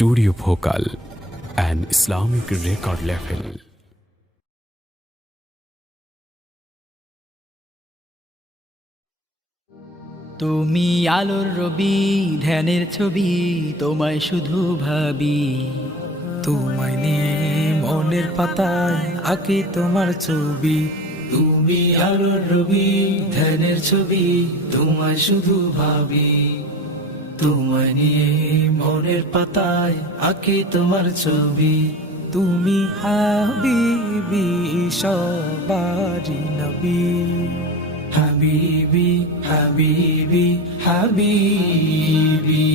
Studio vocal and Islamic record level তুমি আলোর রবি ধ্যানের ছবি তোমায় শুধু ভাবি। তোমায় নিয়ে মনের পাতায় আঁকি তোমার ছবি। তুমি আলোর রবি ধ্যানের ছবি তোমায় শুধু ভাবি। তোমায় নিয়ে মনের পাতায় আঁকি তোমার ছবি। তুমি হাবিবি সবারি নবী। হাবিবি হাবিবি হাবিবি।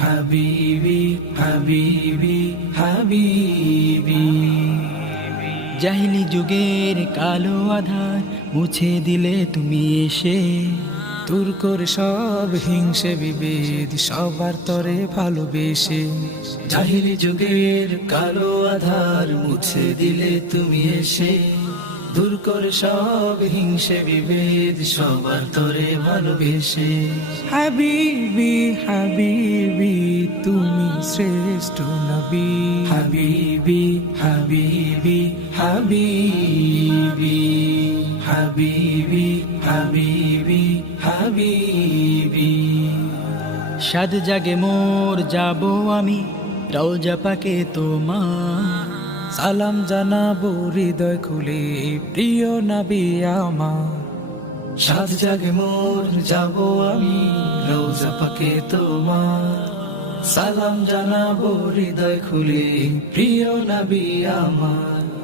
হাবিবি হাবিবি হাবিবি। জাহিলি যুগের কালো আধার মুছে দিলে তুমি এসে দূর করে সব হিংসে, বিভেদ, সবার তরে ভালোবেসে। জাহিলি যুগের কালো আধার মুছে দিলে তুমি এসে। দূর করে সব হিংসে, বিভেদ, সবার তরে ভালোবেসে। হাবিবি হাবিবি, তুমি শ্রেষ্ঠ নবী। হাবিবি হাবিবি হাবিবি হাবিবি হাবিবি হাবিবি। সাদ জাগে মোর যাব আমি রওজা পাকে তোমার। সালাম জানাব হৃদয় খুলে, প্রিয় নাবি আমার। সাত জাগে মোর যাব আমি রোজা পাকে তোমার। সালাম জানাব হৃদয় খুলে, প্রিয় নাবি আমার।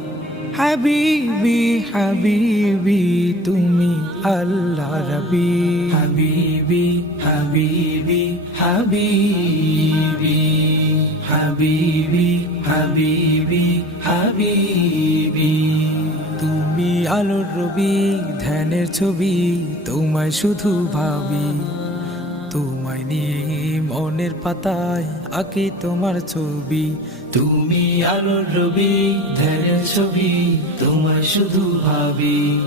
হাবিবি হাবিবি, তুমি আল্লাহ রবি। হাবিবি হাবিবি হাবিবি হাবিবি হাবিবি হাবিবি। তুমি আলোর রবি, ধ্যানের ছবি, তোমায় শুধু ভাবি। তোমায় নিয়ে মনের পাতায় আঁকি তোমার ছবি। তুমি আলোর রবি, ধ্যানের ছবি, তোমায় শুধু ভাবি।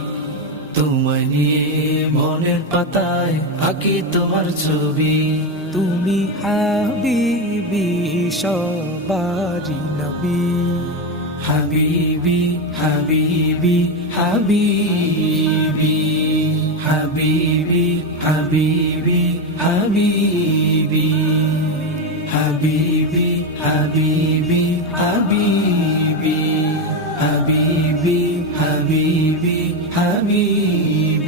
তোমায় নিয়ে মনের পাতায় আঁকি তোমার ছবি। তুমি হাবিবি সবারি নবী। হাবিবি হাবিবি হাবিবি হাবিবি হাবিবি। habibi habibi habibi habibi habibi habibi habibi.